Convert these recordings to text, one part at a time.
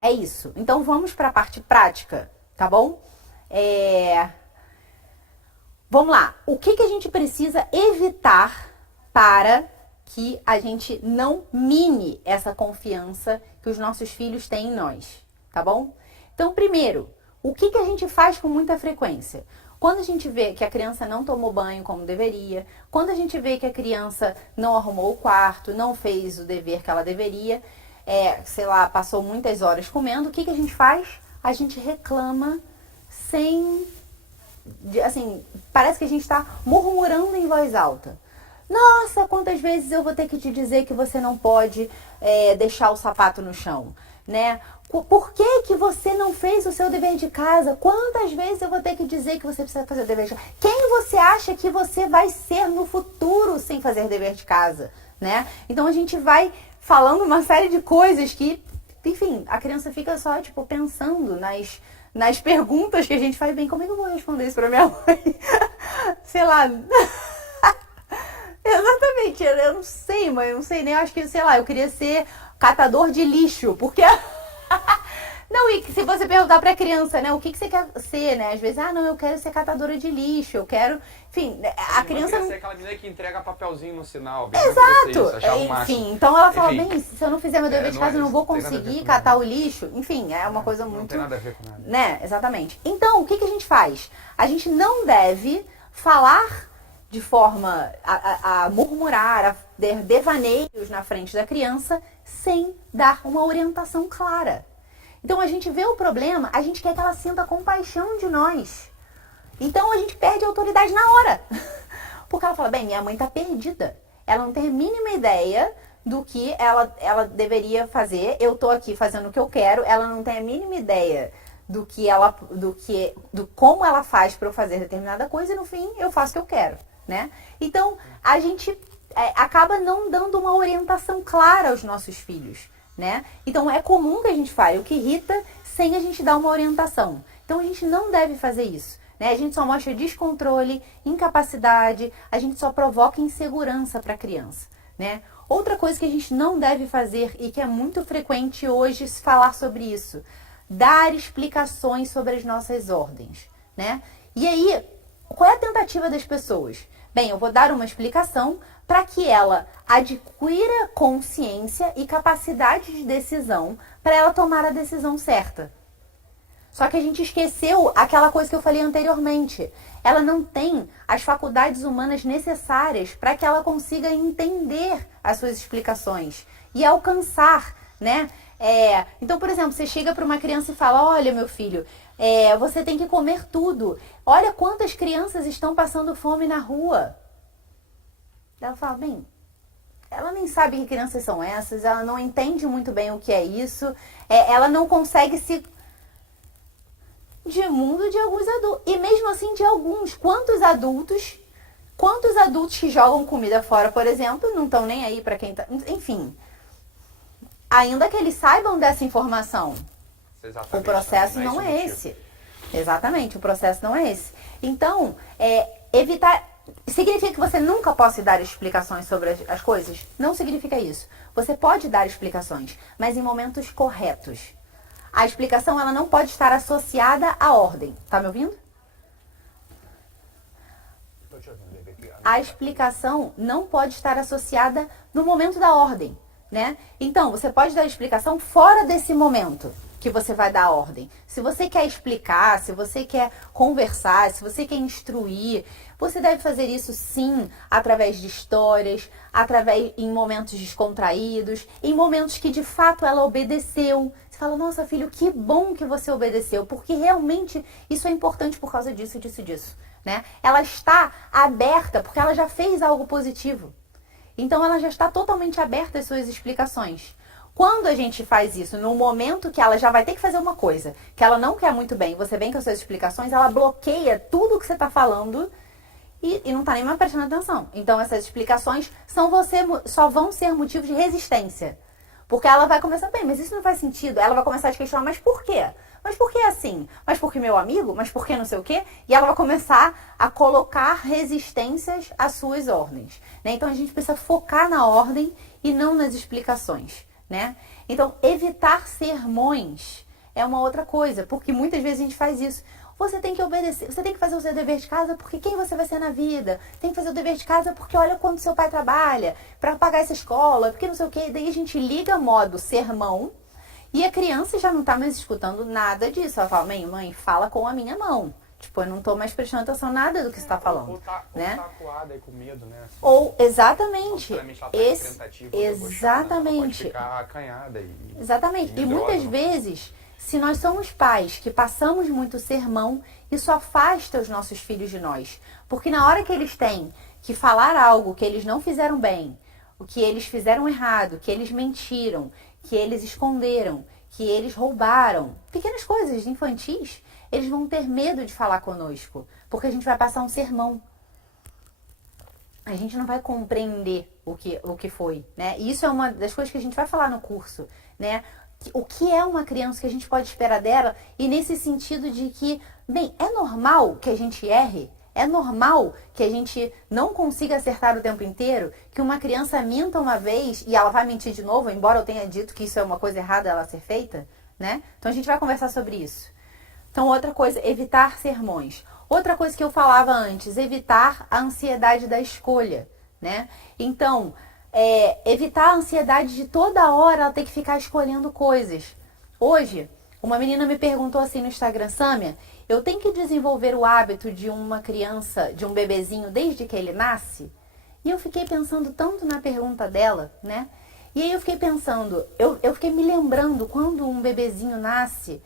É isso. Então vamos para a parte prática, tá bom? É... Vamos lá. O que a gente precisa evitar para que a gente não mine essa confiança que os nossos filhos têm em nós, tá bom? Então, primeiro, o que a gente faz com muita frequência? Quando a gente vê que a criança não tomou banho como deveria, quando a gente vê que a criança não arrumou o quarto, não fez o dever que ela deveria, sei lá, passou muitas horas comendo, o que a gente faz? A gente reclama sem, assim, parece que a gente está murmurando em voz alta. Nossa, quantas vezes eu vou ter que te dizer que você não pode deixar o sapato no chão, né? Por que você não fez o seu dever de casa? Quantas vezes eu vou ter que dizer que você precisa fazer o dever de casa? Quem você acha que você vai ser no futuro sem fazer dever de casa, né? Então a gente vai falando uma série de coisas que, enfim, a criança fica só, tipo, pensando nas perguntas que a gente faz. Bem, como é que eu vou responder isso pra minha mãe? Sei lá. Exatamente, eu não sei, mãe, eu não sei nem, eu acho que, sei lá, eu queria ser catador de lixo, porque... Não, e se você perguntar pra criança, né, o que você quer ser, né, às vezes, não, eu quero ser catadora de lixo, eu quero, enfim, a criança... Não... ser aquela menina que entrega papelzinho no sinal. Bem, exato, isso, enfim, então ela fala, enfim, bem, se eu não fizer meu dever de casa, eu não vou conseguir catar o lixo, enfim, é uma coisa muito... Não tem nada a ver com nada. Né, exatamente. Então, o que a gente faz? A gente não deve falar de forma a murmurar, a ter devaneios na frente da criança, sem dar uma orientação clara. Então a gente vê o problema, a gente quer que ela sinta compaixão de nós. Então a gente perde a autoridade na hora. Porque ela fala, bem, minha mãe tá perdida. Ela não tem a mínima ideia do que ela deveria fazer. Eu tô aqui fazendo o que eu quero, ela não tem a mínima ideia do como ela faz para eu fazer determinada coisa e no fim eu faço o que eu quero, né? Então a gente acaba não dando uma orientação clara aos nossos filhos, né? Então é comum que a gente fale o que irrita sem a gente dar uma orientação. Então a gente não deve fazer isso, né? A gente só mostra descontrole, incapacidade, a gente só provoca insegurança para a criança, né? Outra coisa que a gente não deve fazer e que é muito frequente hoje se falar sobre isso, dar explicações sobre as nossas ordens, né? E aí, qual é a tentativa das pessoas? Bem, eu vou dar uma explicação para que ela adquira consciência e capacidade de decisão para ela tomar a decisão certa. Só que a gente esqueceu aquela coisa que eu falei anteriormente. Ela não tem as faculdades humanas necessárias para que ela consiga entender as suas explicações e alcançar, né? Então, por exemplo, você chega para uma criança e fala, olha, meu filho, você tem que comer tudo. Olha quantas crianças estão passando fome na rua. Ela fala, bem, ela nem sabe que crianças são essas, ela não entende muito bem o que é isso, ela não consegue se... De mundo de alguns adultos, e mesmo assim de alguns. Quantos adultos que jogam comida fora, por exemplo, não estão nem aí para quem tá... Enfim, ainda que eles saibam dessa informação, o processo não é esse. Exatamente, o processo não é esse. Então, evitar... Significa que você nunca possa dar explicações sobre as coisas? Não significa isso. Você pode dar explicações, mas em momentos corretos. A explicação ela não pode estar associada à ordem. Tá me ouvindo? A explicação não pode estar associada no momento da ordem, né? Então, você pode dar a explicação fora desse momento que você vai dar a ordem. Se você quer explicar, se você quer conversar, se você quer instruir, você deve fazer isso sim, através de histórias, em momentos descontraídos, em momentos que de fato ela obedeceu. Você fala, nossa filho, que bom que você obedeceu, porque realmente isso é importante por causa disso, disso, disso, né? Ela está aberta porque ela já fez algo positivo. Então ela já está totalmente aberta às suas explicações. Quando a gente faz isso no momento que ela já vai ter que fazer uma coisa, que ela não quer muito bem, você vem com as suas explicações, ela bloqueia tudo que você está falando e não está nem mais prestando atenção. Então essas explicações só vão ser motivos de resistência. Porque ela vai começar, bem, mas isso não faz sentido. Ela vai começar a te questionar, mas por quê? Mas por que assim? Mas por que meu amigo? Mas por que não sei o quê? E ela vai começar a colocar resistências às suas ordens, né? Então a gente precisa focar na ordem e não nas explicações, né? Então, evitar sermões é uma outra coisa, porque muitas vezes a gente faz isso. Você tem que obedecer, você tem que fazer o seu dever de casa porque quem você vai ser na vida? Tem que fazer o dever de casa porque olha quanto seu pai trabalha para pagar essa escola, porque não sei o quê. Daí a gente liga modo sermão e a criança já não tá mais escutando nada disso. Ela fala, mãe, fala com a minha mão. Tipo, eu não tô mais prestando atenção nada do que você tá falando. Ou tá acuada aí com medo, né? Assim, ou, exatamente. Ela tá Exatamente. Ela pode ficar acanhada Exatamente. E muitas vezes, se nós somos pais que passamos muito sermão, isso afasta os nossos filhos de nós. Porque na hora que eles têm que falar algo que eles não fizeram bem, o que eles fizeram errado, que eles mentiram, que eles esconderam, que eles roubaram, pequenas coisas infantis, eles vão ter medo de falar conosco, porque a gente vai passar um sermão. A gente não vai compreender o que foi, né? E isso é uma das coisas que a gente vai falar no curso, né? O que é uma criança, que a gente pode esperar dela, e nesse sentido de que, bem, é normal que a gente erre, é normal que a gente não consiga acertar o tempo inteiro, que uma criança minta uma vez e ela vai mentir de novo, embora eu tenha dito que isso é uma coisa errada ela ser feita, né? Então a gente vai conversar sobre isso. Então outra coisa, evitar sermões. Outra coisa que eu falava antes, evitar a ansiedade da escolha, né? Então, evitar a ansiedade de toda hora ela ter que ficar escolhendo coisas. Hoje, uma menina me perguntou assim no Instagram, Sâmia, eu tenho que desenvolver o hábito de uma criança, de um bebezinho, desde que ele nasce? E eu fiquei pensando tanto na pergunta dela, né? E aí eu fiquei pensando, eu fiquei me lembrando quando um bebezinho nasce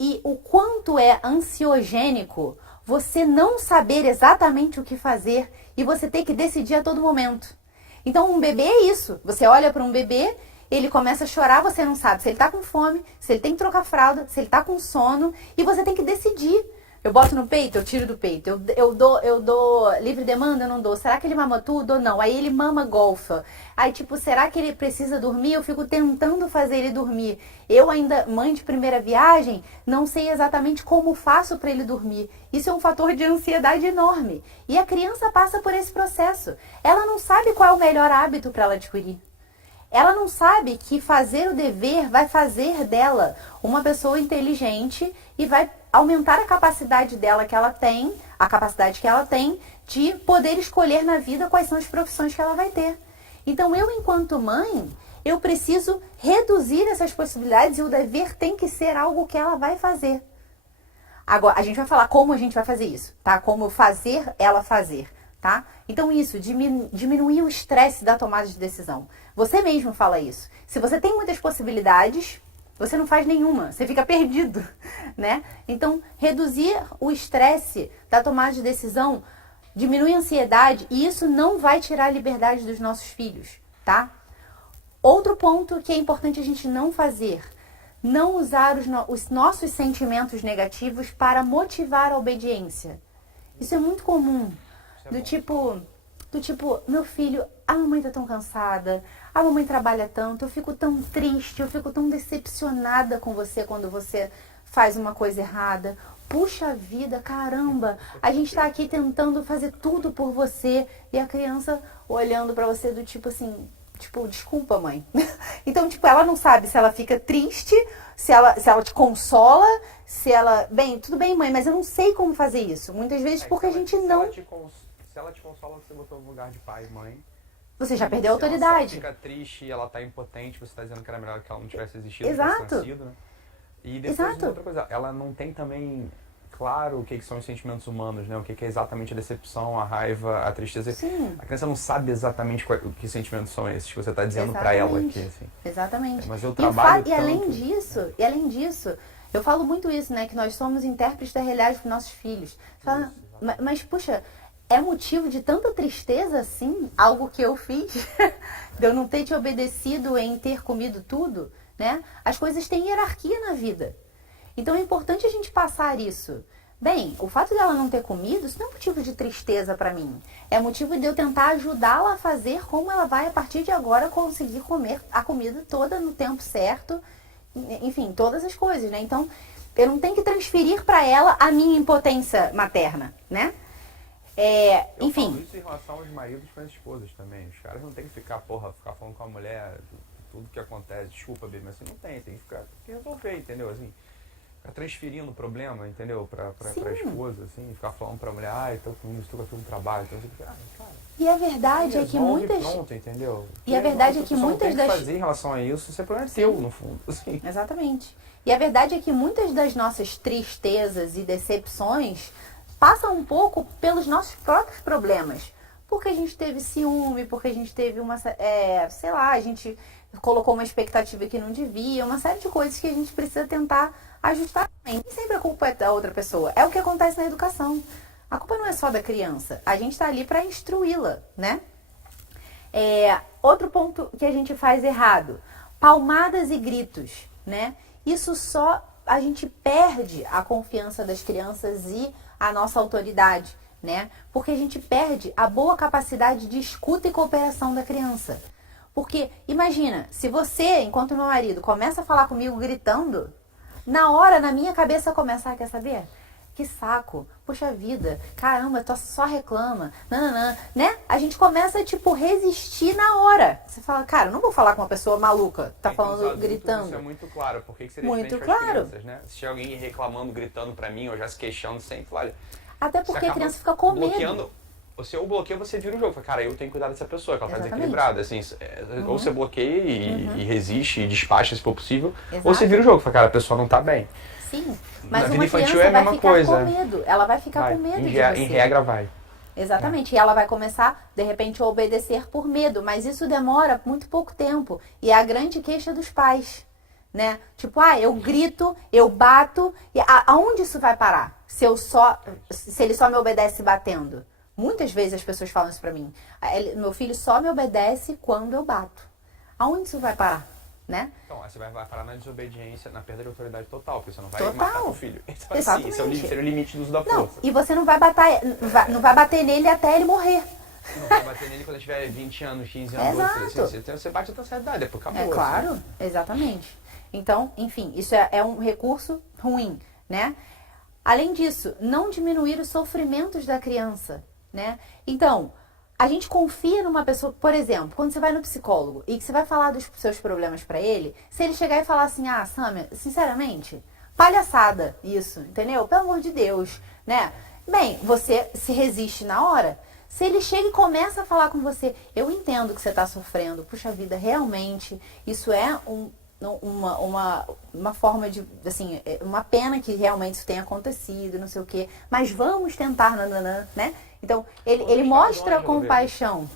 e o quanto é ansiogênico você não saber exatamente o que fazer e você ter que decidir a todo momento. Então um bebê é isso, você olha para um bebê, ele começa a chorar, você não sabe se ele tá com fome, se ele tem que trocar fralda, se ele tá com sono, e você tem que decidir. Eu boto no peito, eu tiro do peito, eu dou livre demanda, eu não dou. Será que ele mama tudo ou não? Aí ele mama golfa. Aí tipo, será que ele precisa dormir? Eu fico tentando fazer ele dormir. Eu ainda, mãe de primeira viagem, não sei exatamente como faço para ele dormir. Isso é um fator de ansiedade enorme. E a criança passa por esse processo. Ela não sabe qual é o melhor hábito para ela adquirir. Ela não sabe que fazer o dever vai fazer dela uma pessoa inteligente e vai aumentar a capacidade dela que ela tem, a capacidade que ela tem de poder escolher na vida quais são as profissões que ela vai ter. Então eu, enquanto mãe, eu preciso reduzir essas possibilidades e o dever tem que ser algo que ela vai fazer. Agora, a gente vai falar como a gente vai fazer isso, tá? Como fazer ela fazer, tá? Então isso, diminuir o estresse da tomada de decisão. Você mesmo fala isso. Se você tem muitas possibilidades, você não faz nenhuma, você fica perdido, né? Então, reduzir o estresse da tomada de decisão diminui a ansiedade e isso não vai tirar a liberdade dos nossos filhos, tá? Outro ponto que é importante a gente não fazer, não usar os nossos sentimentos negativos para motivar a obediência. Isso é muito comum, do tipo, meu filho, a mamãe tá tão cansada, a mamãe trabalha tanto, eu fico tão triste, eu fico tão decepcionada com você quando você faz uma coisa errada. Puxa vida, caramba, a gente tá aqui tentando fazer tudo por você e a criança olhando pra você do tipo assim, tipo, desculpa, mãe. Então, tipo, ela não sabe se ela fica triste, se ela te consola, se ela... Bem, tudo bem, mãe, mas eu não sei como fazer isso. Muitas vezes porque a gente não... Se ela te consola, você botou no lugar de pai e mãe. Você já perdeu a autoridade. Se ela fica triste e ela tá impotente, você tá dizendo que era melhor que ela não tivesse existido. Exato. Nascido, né? E depois outra coisa, ela não tem também claro o que são os sentimentos humanos, né? O que é exatamente a decepção, a raiva, a tristeza. Sim. A criança não sabe exatamente que sentimentos são esses que você está dizendo para ela aqui. Assim. Exatamente. Mas eu trabalho e além disso, eu falo muito isso, né? Que nós somos intérpretes da realidade dos nossos filhos. Fala, mas, puxa, é motivo de tanta tristeza assim, algo que eu fiz, de eu não ter te obedecido em ter comido tudo, né? As coisas têm hierarquia na vida. Então é importante a gente passar isso. Bem, o fato dela não ter comido, isso não é motivo de tristeza para mim. É motivo de eu tentar ajudá-la a fazer como ela vai, a partir de agora, conseguir comer a comida toda no tempo certo. Enfim, todas as coisas, né? Então, eu não tenho que transferir para ela a minha impotência materna, né? Enfim. Eu falo isso em relação aos maridos com as esposas também. Os caras não tem que ficar falando com a mulher tudo que acontece. Desculpa, baby, mas assim, não tem que ficar, tem que resolver, entendeu? Assim, ficar transferindo o problema, entendeu? Pra esposa, assim, ficar falando pra mulher, estou com trabalho, então você fica, cara. E a verdade é que muitas... Pronto, entendeu? E a verdade é que muitas das... fazer em relação a isso, você problema é teu, no fundo. Assim. Exatamente. E a verdade é que muitas das nossas tristezas e decepções passam um pouco pelos nossos próprios problemas. Porque a gente teve ciúme, porque a gente teve uma... sei lá, a gente colocou uma expectativa que não devia, uma série de coisas que a gente precisa tentar ajustar. Nem sempre a culpa é da outra pessoa. É o que acontece na educação. A culpa não é só da criança. A gente está ali para instruí-la, né? Outro ponto que a gente faz errado. Palmadas e gritos, né? Isso só... A gente perde a confiança das crianças e a nossa autoridade, né? Porque a gente perde a boa capacidade de escuta e cooperação da criança. Porque, imagina, se você, enquanto meu marido, começa a falar comigo gritando, na hora, na minha cabeça, começa, quer saber? Que saco, puxa vida, caramba, tu só reclama, nananã, né? A gente começa, resistir na hora. Você fala, cara, eu não vou falar com uma pessoa maluca, tá falando, gritando. Isso é muito claro, por que seria muito diferente claro. Crianças, né? Se alguém reclamando, gritando pra mim, ou já se queixando sempre, olha... Até porque a criança fica com medo. Você ou bloqueia, você vira o jogo. Fala, cara, eu tenho que cuidar dessa pessoa, que ela tá desequilibrada. Assim, ou você bloqueia e resiste e despacha se for possível, Exato. ou você vira o jogo. Fala, cara, a pessoa não tá bem. Sim, mas Na uma vida infantil criança é a mesma vai ficar coisa. com medo. Ela vai ficar com medo de você. Em regra vai. Exatamente. E ela vai começar, de repente, a obedecer por medo. Mas isso demora muito pouco tempo. E é a grande queixa dos pais, né? Tipo, eu grito, eu bato. E aonde isso vai parar? Se ele só me obedece batendo? Muitas vezes as pessoas falam isso pra mim. Meu filho só me obedece quando eu bato. Aonde isso vai parar? Né? Então, você vai parar na desobediência, na perda de autoridade total, porque você não vai Total. matar seu filho. Então, Exatamente. Esse é o limite do uso da Não, força. e você não vai bater nele até ele morrer. Não vai bater nele quando tiver 20 anos, 15 anos. Exato. Você bate até certa idade, depois acabou. Claro, assim. Exatamente. Então, enfim, isso é um recurso ruim, né? Além disso, não diminuir os sofrimentos da criança, né? Então, a gente confia numa pessoa, por exemplo, quando você vai no psicólogo e que você vai falar dos seus problemas pra ele, se ele chegar e falar assim, Samia, sinceramente, palhaçada isso, entendeu? Pelo amor de Deus, né? Bem, você se resiste na hora. Se ele chega e começa a falar com você, eu entendo que você tá sofrendo, puxa vida, realmente, isso é uma forma de, assim, uma pena que realmente isso tenha acontecido, não sei o quê, mas vamos tentar, nananã, né? Então, ele mostra compaixão.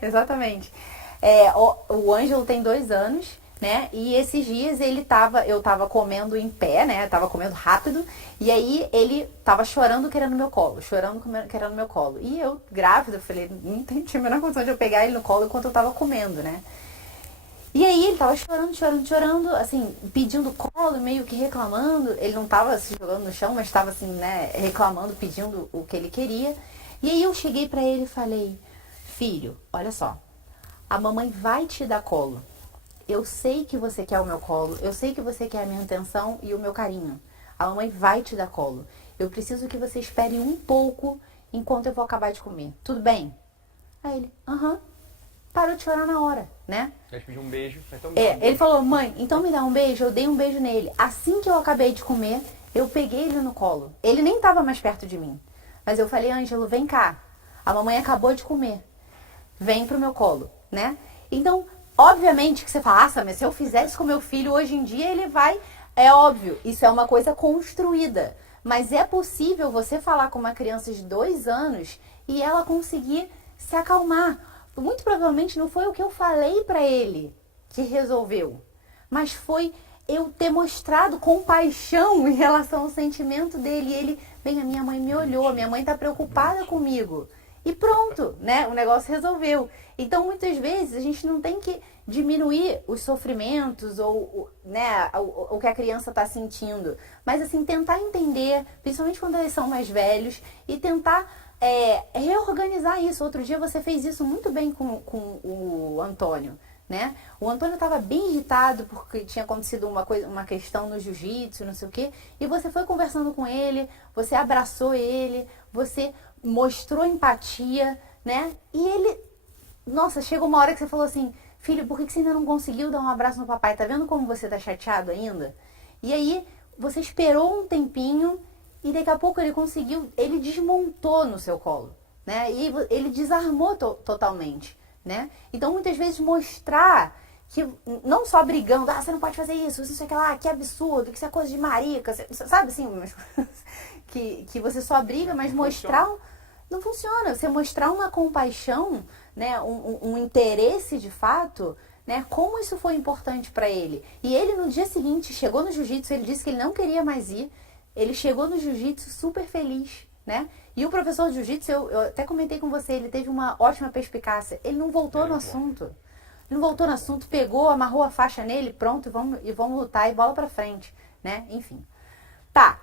Exatamente. O Ângelo tem 2 anos, né? E esses dias eu tava comendo em pé, né? Tava comendo rápido, e aí ele tava chorando querendo meu colo, querendo meu colo. E eu, grávida, falei, não tinha a menor condição de eu pegar ele no colo enquanto eu tava comendo, né? E aí ele tava chorando, assim, pedindo colo, meio que reclamando. Ele não tava se jogando no chão, mas tava assim, né, reclamando, pedindo o que ele queria. E aí eu cheguei pra ele e falei, filho, olha só, a mamãe vai te dar colo. Eu sei que você quer o meu colo, eu sei que você quer a minha atenção e o meu carinho. A mamãe vai te dar colo. Eu preciso que você espere um pouco enquanto eu vou acabar de comer. Tudo bem? Aí ele, parou de chorar na hora, né? Ele pediu um beijo. Então ele falou, mãe, então me dá um beijo. Eu dei um beijo nele. Assim que eu acabei de comer, eu peguei ele no colo. Ele nem estava mais perto de mim. Mas eu falei, Ângelo, vem cá. A mamãe acabou de comer. Vem pro meu colo, né? Então, obviamente que você fala, mas se eu fizer isso com meu filho hoje em dia, ele vai... É óbvio, isso é uma coisa construída. Mas é possível você falar com uma criança de 2 anos e ela conseguir se acalmar. Muito provavelmente não foi o que eu falei pra ele que resolveu, mas foi eu ter mostrado compaixão em relação ao sentimento dele. E ele, bem, a minha mãe me olhou, a minha mãe tá preocupada comigo. E pronto, né? O negócio resolveu. Então, muitas vezes, a gente não tem que diminuir os sofrimentos ou, né, o que a criança está sentindo. Mas, assim, tentar entender, principalmente quando eles são mais velhos, e tentar reorganizar isso. Outro dia você fez isso muito bem com o Antônio, né? O Antônio estava bem irritado porque tinha acontecido uma questão no jiu-jitsu, não sei o quê. E você foi conversando com ele, você abraçou ele, você mostrou empatia, né? E ele... Nossa, chegou uma hora que você falou assim, filho, por que você ainda não conseguiu dar um abraço no papai? Tá vendo como você tá chateado ainda? E aí, você esperou um tempinho e daqui a pouco ele conseguiu, ele desmontou no seu colo, né? E ele desarmou totalmente, né? Então, muitas vezes, mostrar que não só brigando, você não pode fazer isso, isso, aquilo lá, que absurdo, que isso é coisa de marica, sabe assim, que você só briga, mas mostrar... Não funciona. Você mostrar uma compaixão, né, um interesse de fato, né, como isso foi importante para ele. E ele no dia seguinte chegou no jiu-jitsu, ele disse que ele não queria mais ir. Ele chegou no jiu-jitsu super feliz, né? E o professor de jiu-jitsu, eu até comentei com você, ele teve uma ótima perspicácia. Ele não voltou no assunto. Ele não voltou no assunto, pegou, amarrou a faixa nele, pronto, e vamos lutar e bola pra frente, né? Enfim. Tá.